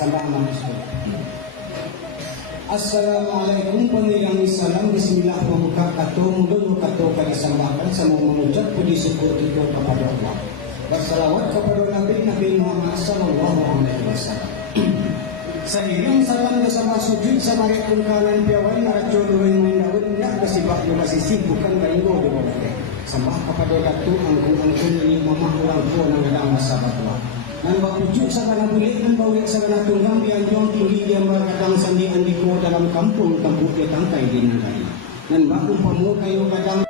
Sambah manusia. Assalamualaikum pemilang salam. Bismillahirrahmanirrahim. Mudun kato kalisambahkan semua mengucap puji syukur kita kepada Allah. Bersalawat kepada Nabi Muhammad sallallahu alaihi wasallam. Seiring salam bersama sujud sama rekun kanan piawan naracun luring daun nak bersibak juga sisi bukan baingo di bawah. Sembah kepada Datu angkung-angkung ini mamah orang tua nang gadang sahabat tua. Nan bapujuk sagana bulik nan baulik sagana tunggang bianjong tinggi dia berkadang sandi andiko dalam kampung tempat dia tangkai di negara. Nan baku pamu kayu gadang